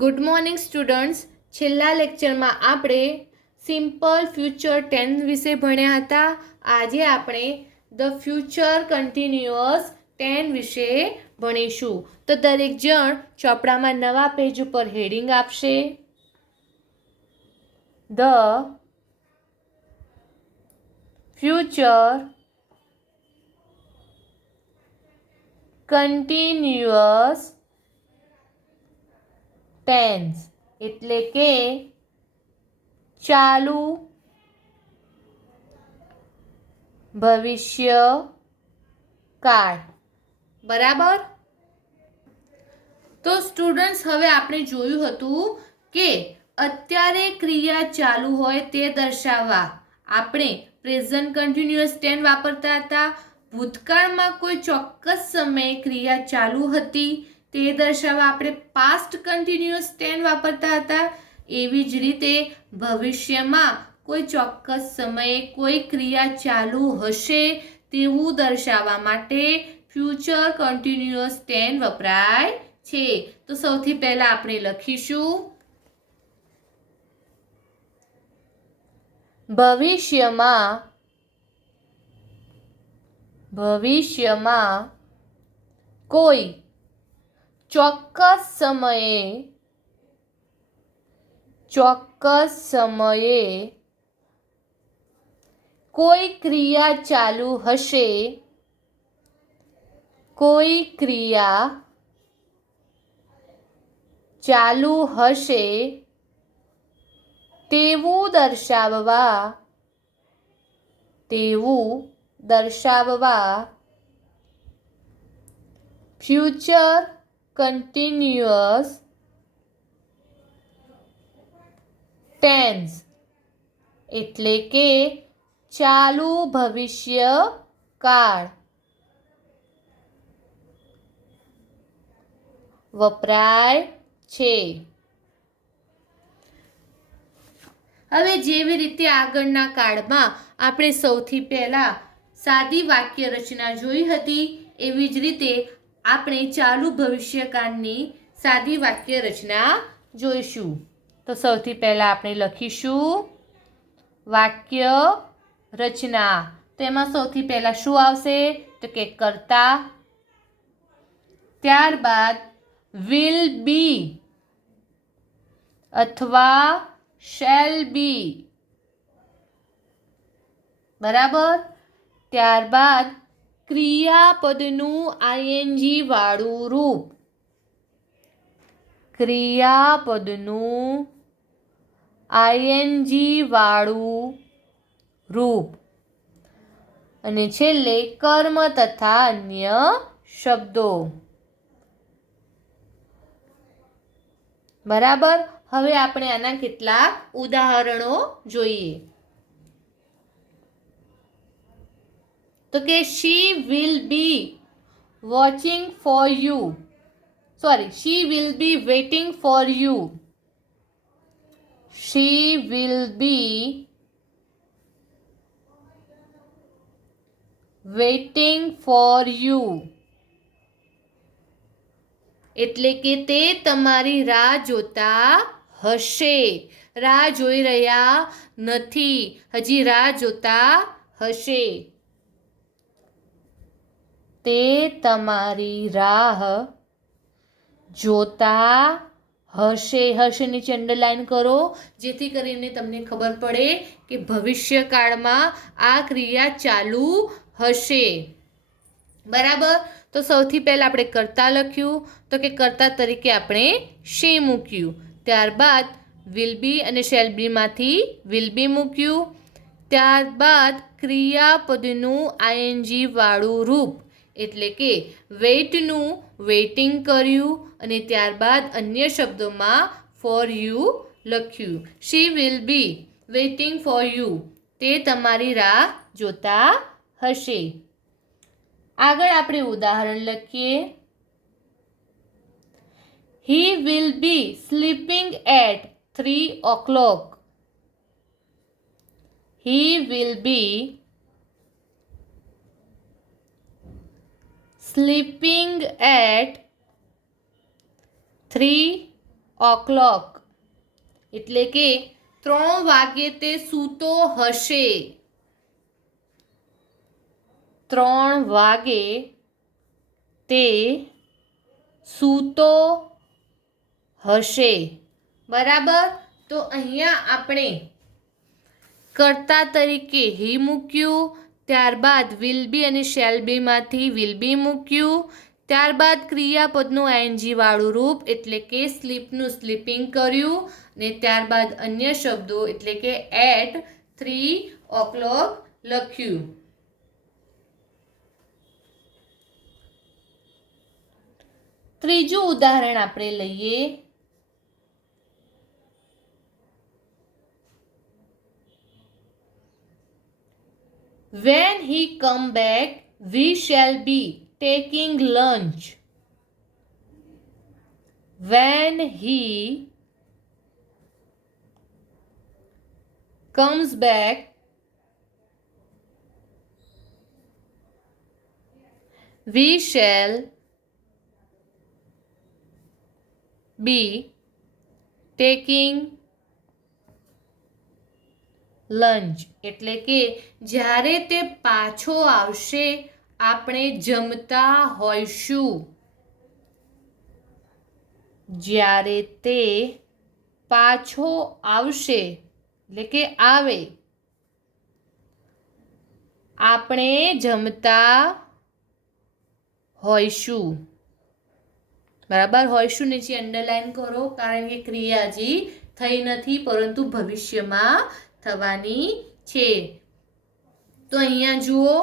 Good morning students. છેલ્લા લેક્ચરમાં આપણે સિમ્પલ ફ્યુચર ટેન્સ વિશે ભણ્યા હતા. આજે આપણે ધ ફ્યુચર કન્ટિન્યુઅસ ટેન્સ વિશે ભણીશું. તો દરેક જણ ચોપડામાં નવા પેજ ઉપર હેડિંગ આપશે. ધ ફ્યુચર કન્ટિન્યુઅસ ટેન્સ એટલે કે ચાલુ ભવિષ્ય કાળ. બરાબર. તો સ્ટુડન્ટ્સ, હવે આપણે જોયું હતું કે અત્યારે ક્રિયા ચાલુ હોય તે દર્શાવવા આપણે પ્રેઝન્ટ કન્ટિન્યુઅસ ટેન્સ વાપરતા હતા. ભૂતકાળમાં કોઈ ચોક્કસ સમયે ક્રિયા ચાલુ હતી તે દર્શાવવા આપણે પાસ્ટ કન્ટિન્યુઅસ ટેન્સ વાપરતા હતા. એવી જ રીતે ભવિષ્યમાં કોઈ ચોક્કસ સમયે કોઈ ક્રિયા ચાલુ હશે તેવું દર્શાવવા માટે ફ્યુચર કન્ટિન્યુઅસ ટેન્સ વપરાય છે. તો સૌથી પહેલા આપણે લખીશું ભવિષ્યમાં કોઈ ચોક્કસ સમયે કોઈ ક્રિયા ચાલુ હશે તેવું દર્શાવવા ફ્યુચર કન્ટિન્યુઅસ ટેન્સ એટલે કે ચાલુ ભવિષ્ય કાળ વપરાય છે. હવે જેવી રીતે આગળના કાળમાં આપણે સૌથી પહેલા સાદી વાક્ય રચના જોઈ હતી, એવી જ રીતે આપણે ચાલુ ભવિષ્યકાળની સાદી વાક્ય રચના જોઈશું. તો સૌથી પહેલા આપણે લખીશું વાક્ય રચના. તેમાં સૌથી પહેલા શું આવશે? તો કે કર્તા, ત્યારબાદ વિલ બી અથવા શેલ બી. બરાબર. ત્યારબાદ ક્રિયાપદનું આઈએનજી વાળું રૂપ અને છેલ્લે કર્મ તથા અન્ય શબ્દો. બરાબર. હવે આપણે આના કેટલાક ઉદાહરણો જોઈએ. તો કે she will be waiting for you. એટલે કે તે તમારી રાહ જોતા હશે. રાહ જોઈ રહ્યા નથી, હજી રાહ જોતા હશે. તે તમારી રાહ જોતા હશે. હશે નીચે અંડરલાઈન કરો, જેથી કરીને તમને ખબર પડે કે ભવિષ્યકાળમાં આ ક્રિયા ચાલુ હશે. બરાબર. તો સૌથી પહેલા આપણે કર્તા લખ્યું, તો કે કર્તા તરીકે આપણે she મૂક્યું. ત્યારબાદ વિલ બી અને શેલ બીમાંથી વિલ બી મૂક્યું. ત્યારબાદ ક્રિયાપદનું આઈએનજી વાળું રૂપ એટલે કે વેઇટનું વેઇટિંગ કર્યું અને ત્યારબાદ અન્ય શબ્દોમાં ફોર યુ લખ્યું. She will be waiting for you. તે તમારી રાહ જોતા હશે. આગળ આપણે ઉદાહરણ લખીએ. He will be sleeping at 3 o'clock. He will be sleeping at 3 o'clock એટલે કે 3 વાગે તે સૂતો હશે. 3 વાગે તે સૂતો હશે. બરાબર. તો અહીંયા આપણે કર્તા તરીકે હી મૂક્યું, ત્યારબાદ વિલ બી અને શેલ બીમાંથી વિલ બી મૂક્યું, ત્યારબાદ ક્રિયાપદનું આઈએનજી વાળું રૂપ એટલે કે સ્લીપનું સ્લીપિંગ કર્યું, ને ત્યારબાદ અન્ય શબ્દો એટલે કે એટ 3 o'clock લખ્યું. ત્રીજું ઉદાહરણ આપણે લઈએ. When he come back, we shall be taking lunch. When he comes back, we shall be taking lunch એટલે કે જ્યારે તે પાછો આવશે આપણે જમતા હોઈશું. જ્યારે તે પાછો આવશે એટલે કે આવે આપણે જમતા હોઈશું. બરાબર. હોઈશું નીચે અંડરલાઈન કરો કારણ કે ક્રિયા હજી થઈ નથી પરંતુ ભવિષ્યમાં થવાની છે. તો અહીંયા જુઓ,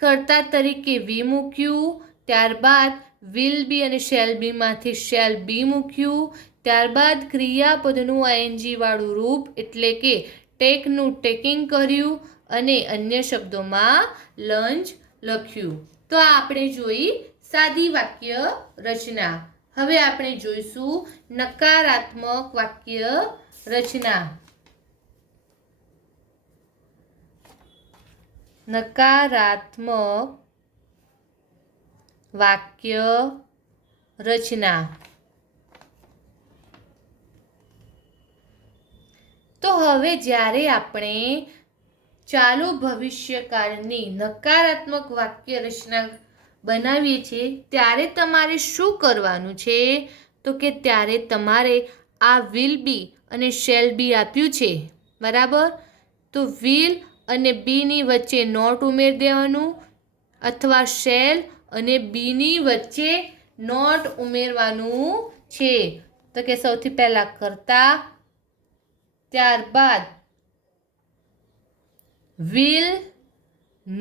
કર્તા તરીકે વી મૂક્યું, ત્યારબાદ વિલ બી અને શેલ બીમાંથી શેલ બી મૂક્યું, ત્યારબાદ ક્રિયાપદનું આઈએનજી વાળું રૂપ એટલે કે ટેકનું ટેકિંગ કર્યું અને અન્ય શબ્દોમાં લંચ લખ્યું. તો આપણે જોઈ સાદી વાક્ય રચના. હવે આપણે જોઈશું નકારાત્મક વાક્ય રચના. નકારાત્મક વાક્ય રચના. તો હવે જ્યારે આપણે ચાલુ ભવિષ્યકાળની નકારાત્મક વાક્ય રચના બનાવીએ છીએ ત્યારે તમારે શું કરવાનું છે? તો કે ત્યારે તમારે આ વિલ બી અને શેલ બી આપ્યું છે. બરાબર. તો વિલ અને બીની વચ્ચે નોટ ઉમેરી દેવાનું અથવા શેલ અને બીની વચ્ચે નોટ ઉમેરવાનું છે. તો કે સૌથી પહેલા કર્તા, ત્યારબાદ વિલ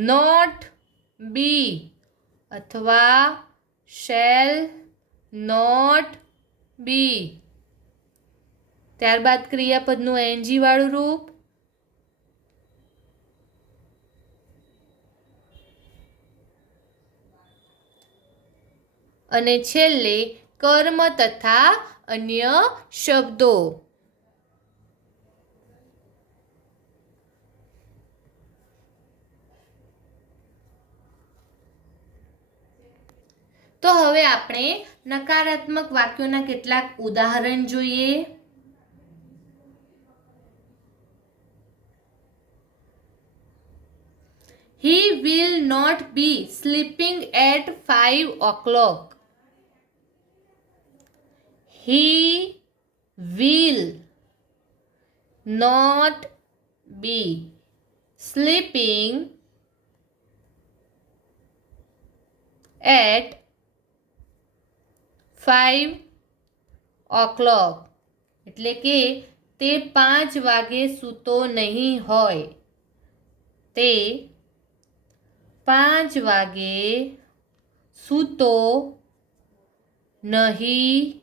નોટ બી અથવા શેલ નોટ બી, ત્યારબાદ ક્રિયાપદનું એનજી વાળું રૂપ, અને છેલ્લે કર્મ તથા અન્ય શબ્દો. તો હવે આપણે નકારાત્મક વાક્યોના કેટલાક ઉદાહરણ જોઈએ. He will not be sleeping at 5 o'clock. He will not be sleeping at 5 o'clock. એટલે કે તે 5 વાગે સૂતો નહીં હોય. તે 5 વાગે સૂતો નહીં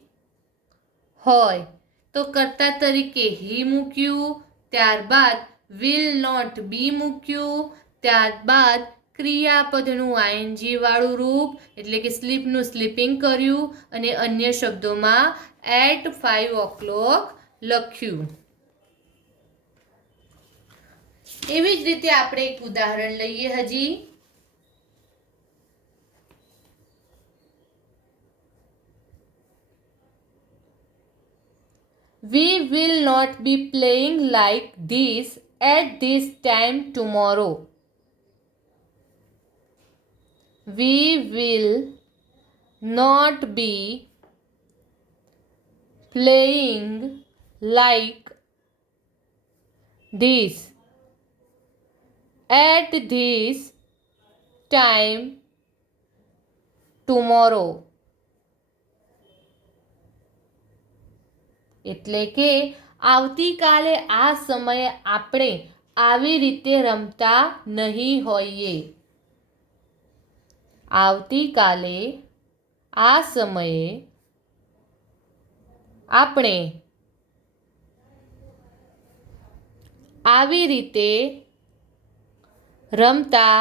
હોય. તો કર્તા તરીકે હી મૂક્યું, ત્યારબાદ વિલ નોટ બી મૂક્યું, ત્યારબાદ ક્રિયાપદનું આઈએનજી વાળું રૂપ એટલે કે સ્લીપનું સ્લીપિંગ કર્યું અને અન્ય શબ્દોમાં એટ 5 o'clock લખ્યું. એવી જ રીતે આપણે એક ઉદાહરણ લઈએ હજી. We will not be playing like this at this time tomorrow. We will not be playing like this at this time tomorrow. એટલે કે આવતીકાલે આ સમયે આપણે આવી રીતે રમતા નહીં હોઈએ. આવતીકાલે આ સમયે આપણે આવી રીતે રમતા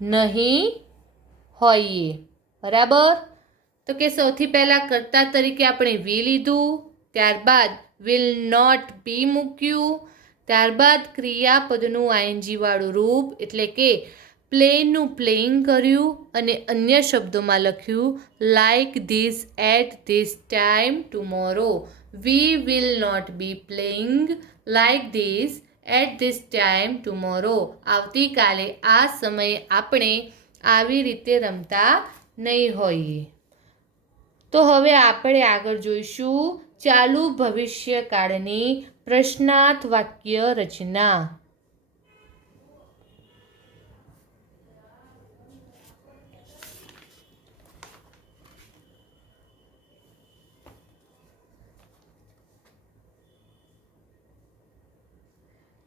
નહીં હોઈએ. બરાબર. તો કે સૌથી પહેલાં કર્તા તરીકે આપણે વી લીધું, ત્યારબાદ વિલ નોટ બી મૂક્યું, ત્યારબાદ ક્રિયાપદનું આઈએનજી વાળું રૂપ એટલે કે પ્લેનું પ્લેઇંગ કર્યું અને અન્ય શબ્દોમાં લખ્યું like this at this time tomorrow. We will not be playing like this at this time tomorrow. આવતીકાલે આ સમયે આપણે આવી રીતે રમતા નહીં હોઈએ. તો હવે આપણે આગળ જોઈશું ચાલુ ભવિષ્યકાળની પ્રશ્નાર્થ વાક્ય રચના.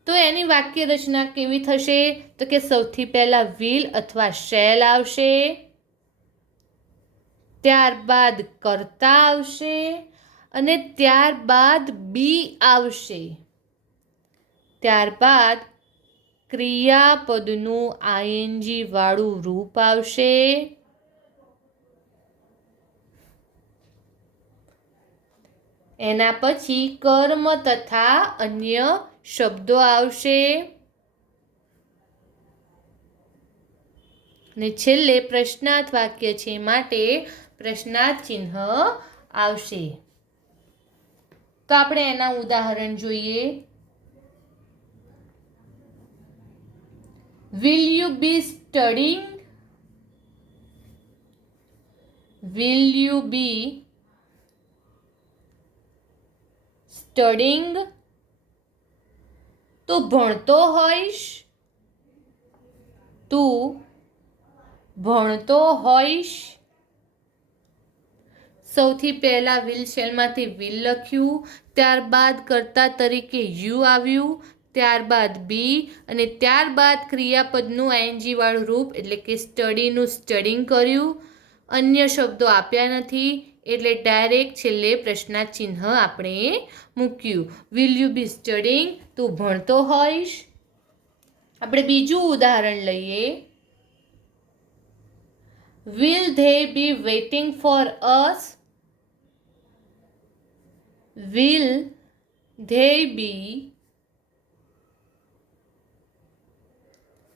તો એની વાક્ય રચના કેવી થશે? તો કે સૌથી પહેલા વિલ અથવા શેલ આવશે, ત્યારબાદ કર્તા આવશે અને ત્યારબાદ બી આવશે, ત્યારબાદ ક્રિયાપદનું આઈએનજી વાળું રૂપ આવશે, એના પછી કર્મ તથા અન્ય શબ્દો આવશે અને છેલ્લે પ્રશ્નાર્થ વાક્ય છે માટે પ્રશ્નાર્થ ચિહ્ન આવશે. તો આપણે એના ઉદાહરણ જોઈએ. Will you be studying? Will you be studying? તું ભણતો હોઈશ? તું ભણતો હોઈશ? સૌથી પહેલાં વિલ શેલમાંથી વિલ લખ્યું, ત્યારબાદ કર્તા તરીકે યુ આવ્યું, ત્યારબાદ બી અને ત્યારબાદ ક્રિયાપદનું આઈએનજી વાળું રૂપ એટલે કે સ્ટડીનું સ્ટડિંગ કર્યું. અન્ય શબ્દો આપ્યા નથી એટલે ડાયરેક્ટ છેલ્લે પ્રશ્નાર્થ ચિહ્ન આપણે મૂક્યું. Will you be studying? તું ભણતો હોઈશ? આપણે બીજું ઉદાહરણ લઈએ. Will they be waiting for us? Will they be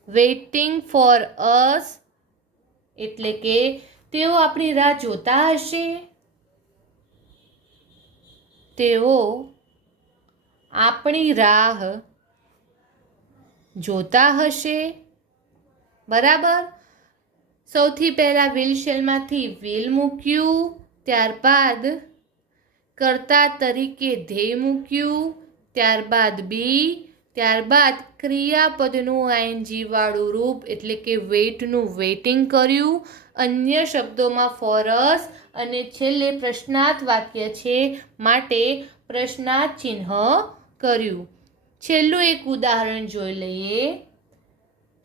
waiting for us? એટલે કે તેઓ આપણી રાહ જોતા હશે? તેઓ આપણી રાહ જોતા હશે. બરાબર. સૌથી પહેલાં વિલ શેલમાંથી વિલ મૂક્યું, ત્યારબાદ કર્તા તરીકે ધ્યેય મૂક્યું, ત્યારબાદ બી, ત્યારબાદ ક્રિયાપદનું આઈએનજી વાળું રૂપ એટલે કે વેઇટનું વેઇટિંગ કર્યું, અન્ય શબ્દોમાં ફોર અસ અને છેલ્લે પ્રશ્નાર્થ વાક્ય છે માટે પ્રશ્નાર્થ ચિહ્ન કર્યું. છેલ્લું એક ઉદાહરણ જોઈ લઈએ.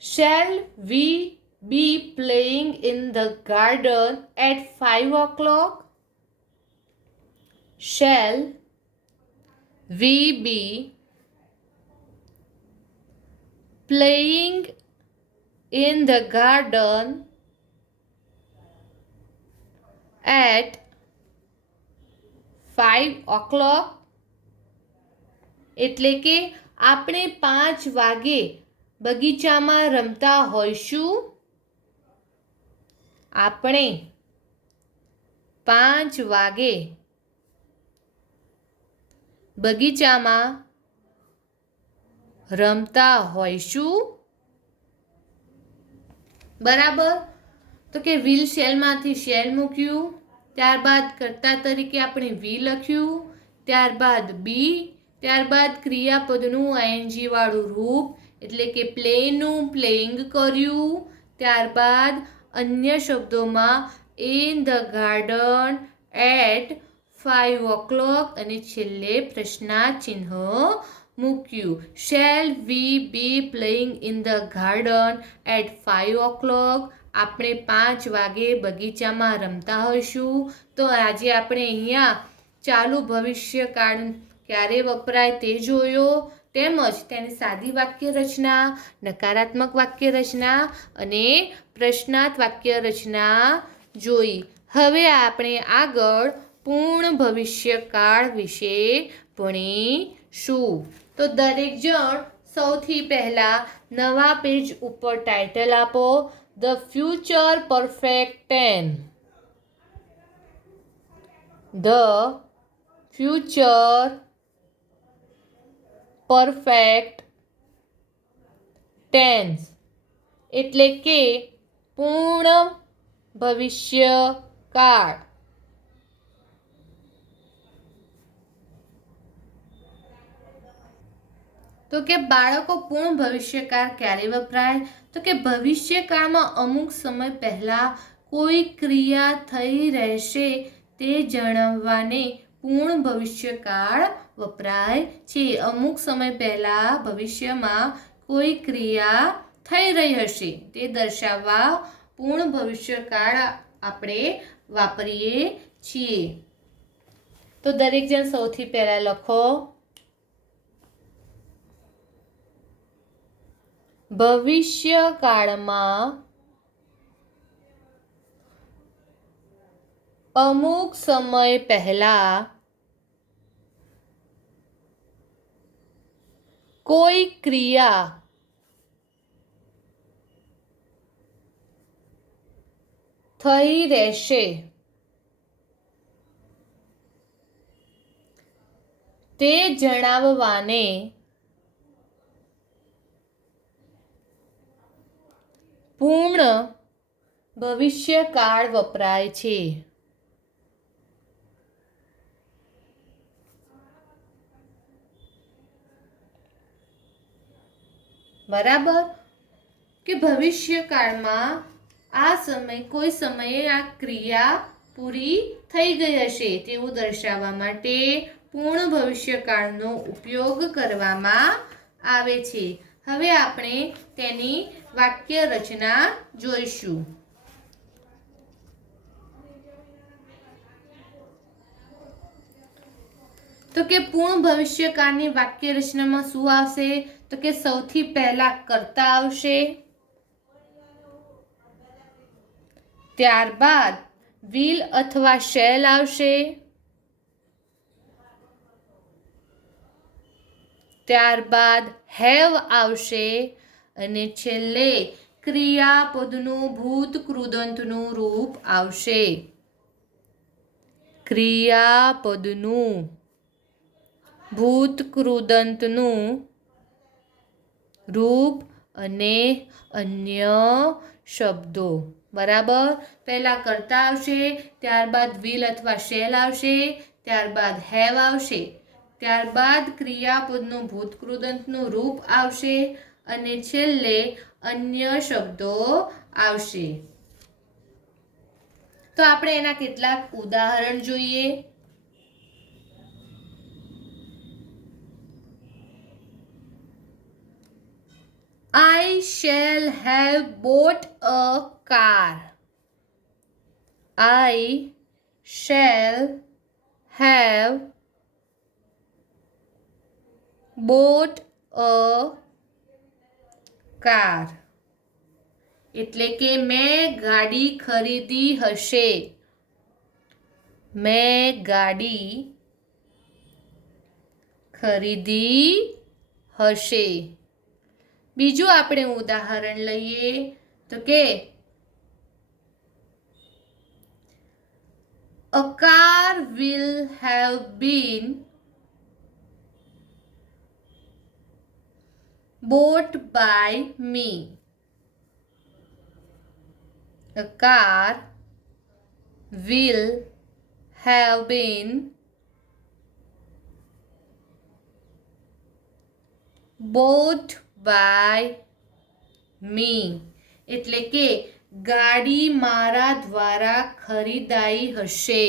Shall we be playing in the garden at 5 o'clock? Shall we be playing in the garden at 5 o'clock? એટલે કે આપણે 5 વાગે બગીચામાં રમતા હોઈશું? આપણે 5 વાગે બગીચામાં રમતા હોઈશું. બરાબર. તો કે વિલ શેલમાંથી શેલ મૂક્યું, ત્યારબાદ કર્તા તરીકે આપણે વી લખ્યું, ત્યારબાદ બી, ત્યારબાદ ક્રિયાપદનું આઈએનજી વાળું રૂપ એટલે કે પ્લેનું પ્લેઇંગ કર્યું, ત્યારબાદ અન્ય શબ્દોમાં in the garden at 5 o'clock અને છેલ્લે પ્રશ્નાર્થ મૂક્યું. Shall we be playing in the garden at 5 o'clock? આપણે 5 વાગે બગીચામાં રમતા હોઈશું. તો આજે આપણે અહીંયા ચાલુ ભવિષ્યકાળ ક્યારે વપરાય તે જોયો, તેમજ તેની સાદી વાક્ય રચના, નકારાત્મક વાક્ય રચના અને પ્રશ્નાર્થ વાક્ય રચના જોઈ. હવે આપણે આગળ પૂર્ણ ભવિષ્યકાળ વિશે ભણીશું. તો દરેક જણ સૌથી પહેલા નવા પેજ ઉપર ટાઇટલ આપો, the future perfect tense. The future perfect tense એટલે કે પૂર્ણ ભવિષ્યકાળ. તો કે બાળકો પૂર્ણ ભવિષ્યકાળ ક્યારે વપરાય? તો કે ભવિષ્યકાળમાં અમુક સમય પહેલા કોઈ ક્રિયા થઈ રહેશે તે જણાવવાને પૂર્ણ ભવિષ્યકાળ વપરાય છે. અમુક સમય પહેલા ભવિષ્યમાં કોઈ ક્રિયા થઈ રહી હશે તે દર્શાવવા પૂર્ણ ભવિષ્યકાળ આપણે વાપરીએ છીએ. તો દરેક જણ સૌથી પહેલા લખો, ભવિષ્યકાળમાં અમુક સમય પહેલા કોઈ ક્રિયા થઈ રહેશે તે જણાવવાને પૂર્ણ ભવિષ્યકાળ વપરાય છે. બરાબર. કે ભવિષ્યકાળમાં આ સમય કોઈ સમયે આ ક્રિયા પૂરી થઈ ગઈ હશે તેવું દર્શાવવા માટે પૂર્ણ ભવિષ્યકાળનો ઉપયોગ કરવામાં આવે છે. હવે આપણે તેની વાક્ય રચના જોઈશું. તો કે પૂર્ણ ભવિષ્યકાળની વાક્ય રચનામાં શું આવશે? તો કે સૌથી પહેલા કર્તા આવશે, ત્યારબાદ વિલ અથવા શેલ આવશે, ત્યારબાદ હેવ આવશે અને છેલ્લે ક્રિયાપદનું ભૂત કૃદંતનું રૂપ આવશે. ક્રિયાપદનું ભૂત કૃદંતનું રૂપ અને અન્ય શબ્દો. બરાબર. પહેલા કર્તા આવશે, ત્યારબાદ વિલ અથવા શેલ આવશે, ત્યારબાદ હેવ આવશે, ત્યારબાદ ક્રિયાપદનું ભૂત કૃદંતનું રૂપ આવશે અને છેલ્લે અન્ય શબ્દો આવશે. તો આપણે એના કેટલાક ઉદાહરણ જોઈએ. I shall have bought a car. I shall have bought a car. એટલે કે મેં ગાડી ખરીદી હશે. મેં ગાડી ખરીદી હશે. બીજું આપણે ઉદાહરણ લઈએ તો કે a car will have been bought by me. A car will have been bought by me. એટલે કે ગાડી મારા દ્વારા ખરીદાઈ હશે.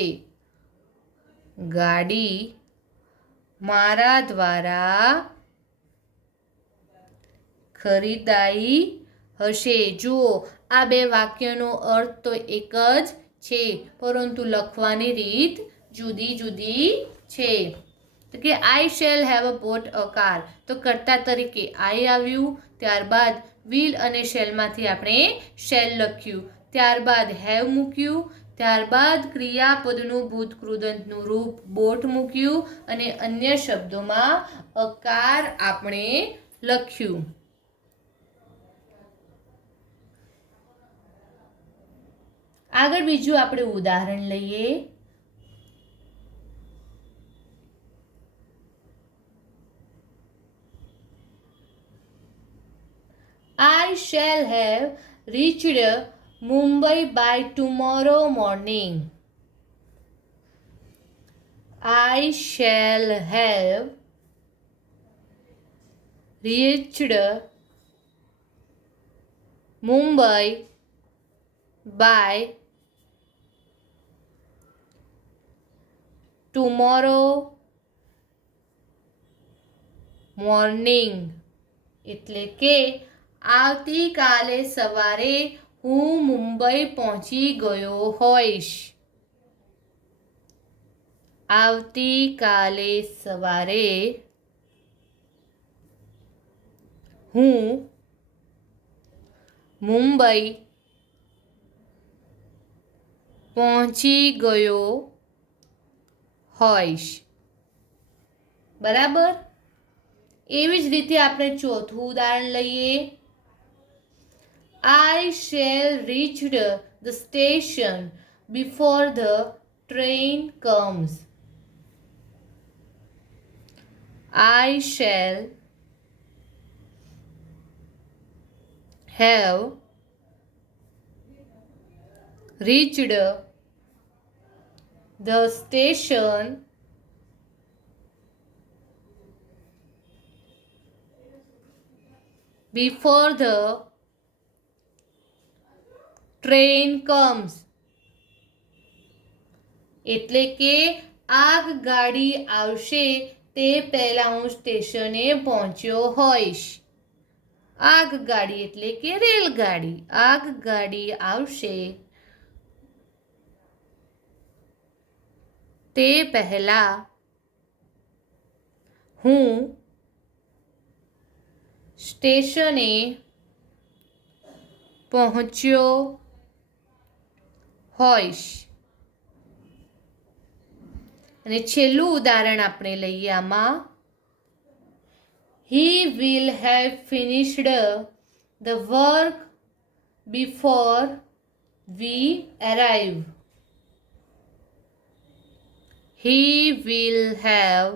ગાડી મારા દ્વારા ખરીદાઈ હશે. જુઓ, આ બે વાક્યનો અર્થ તો એક જ છે, પરંતુ લખવાની રીત જુદી જુદી છે. તો કે I shall have bought a car, તો કર્તા તરીકે આઈ આવ્યું, ત્યારબાદ વિલ અને શેલમાંથી આપણે શેલ લખ્યું, ત્યારબાદ હેવ મૂક્યું, ત્યારબાદ ક્રિયાપદનું ભૂતકૃદંતનું રૂપ બોટ મૂક્યું અને અન્ય શબ્દોમાં અ કાર આપણે લખ્યું. આગળ બીજું આપણે ઉદાહરણ લઈએ. I shall have reached Mumbai by tomorrow morning. I shall have reached Mumbai by tomorrow morning. એટલે કે આવતીકાલે સવારે હું મુંબઈ પહોંચી ગયો હોઈશ. આવતીકાલે સવારે હું મુંબઈ પહોંચી ગયો હોઈશ. બરાબર. એવી જ રીતે આપણે ચોથું ઉદાહરણ લઈએ. I shall reach the station before the train comes. I shall have reached the station before the train comes. એટલે કે આગગાડી આવશે તે પહેલા હું સ્ટેશને પહોંચ્યો હોઈશ. આગગાડી એટલે કે રેલગાડી. આગગાડી આવશે તે પહેલા હું સ્ટેશને પહોંચ્યો હોઈશ. અને છેલ્લું ઉદાહરણ આપણે લઈએ આમાં. He will have finished the work before we arrive. He will have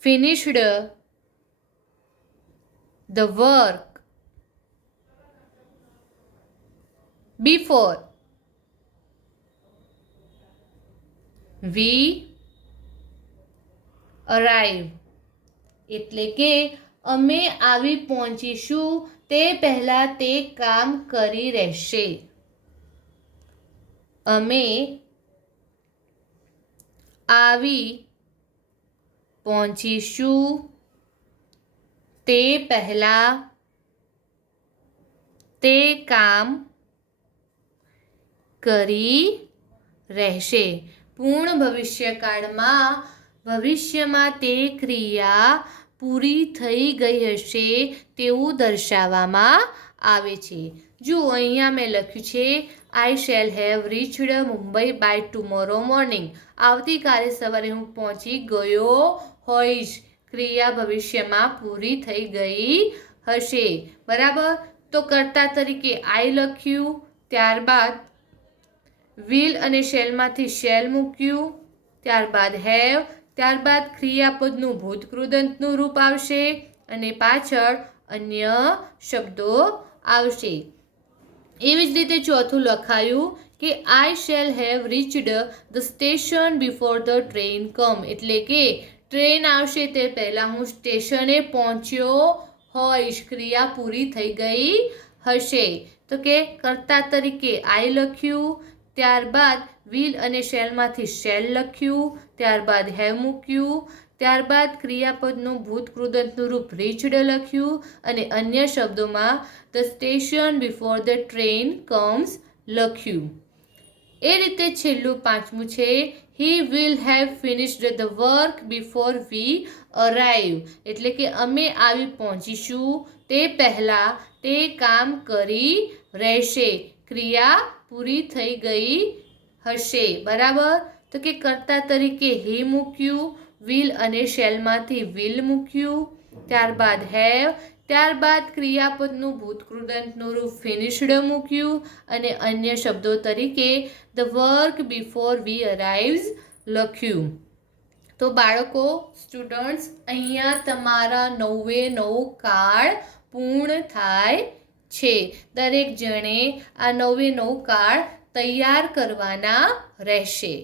finished the work before we arrive. એટલે કે અમે આવી પહોંચીશું તે પહેલા તે કામ કરી રહેશે. અમે આવી પહોંચીશું તે પહેલા તે કામ કરી રહેશે. પૂર્ણ ભવિષ્યકાળમાં ભવિષ્યમાં તે ક્રિયા પૂરી થઈ ગઈ હશે તેવું દર્શાવવામાં આવે છે. જુઓ, અહીંયા મેં લખ્યું છે I shall have reached Mumbai by tomorrow morning. આવતીકાલે સવારે હું પહોંચી ગયો હોઈશ. ક્રિયા ભવિષ્યમાં પૂરી થઈ ગઈ હશે. બરાબર. તો કર્તા તરીકે આઈ લખ્યું, ત્યારબાદ વિલ અને શેલમાંથી શેલ મૂક્યું, ત્યારબાદ હેવ, ત્યારબાદ ક્રિયાપદનું ભૂતકૃદંતનું રૂપ આવશે અને પાછળ અન્ય શબ્દો આવશે. એવી જ રીતે ચોથું લખાયું કે I shall have reached the station before the train come, એટલે કે ટ્રેન આવશે તે પહેલાં હું સ્ટેશને પહોંચ્યો હોઈશ, ક્રિયા પૂરી થઈ ગઈ હશે. તો કે કર્તા તરીકે આઈ લખ્યું, ત્યારબાદ વિલ અને શેલમાંથી શેલ લખ્યું, ત્યારબાદ હેવ મૂક્યું, ત્યારબાદ ક્રિયાપદનું ભૂતકૃદંતનું રૂપ રીચડ લખ્યું અને અન્ય શબ્દોમાં the station before the train comes લખ્યું. એ રીતે છેલ્લું પાંચમું છે he will have finished the work before we arrive, એટલે કે અમે આવી પહોંચીશું તે પહેલાં તે કામ કરી રહેશે, ક્રિયા પૂરી થઈ ગઈ હશે. બરાબર. તો કે કર્તા તરીકે હી મૂક્યું, વિલ અને શેલમાંથી વિલ મૂક્યું, ત્યારબાદ હેવ, ત્યારબાદ ક્રિયાપદનું ભૂતકૃદંતનું રૂપ ફિનિશ્ડ મૂક્યું અને અન્ય શબ્દો તરીકે the work before we arrives લખ્યું. તો બાળકો, સ્ટુડન્ટ્સ, અહીંયા તમારા 9 કાર્ડ પૂર્ણ થાય છે. દરેક જણે આ 9 કાર્ડ તૈયાર કરવાના રહેશે.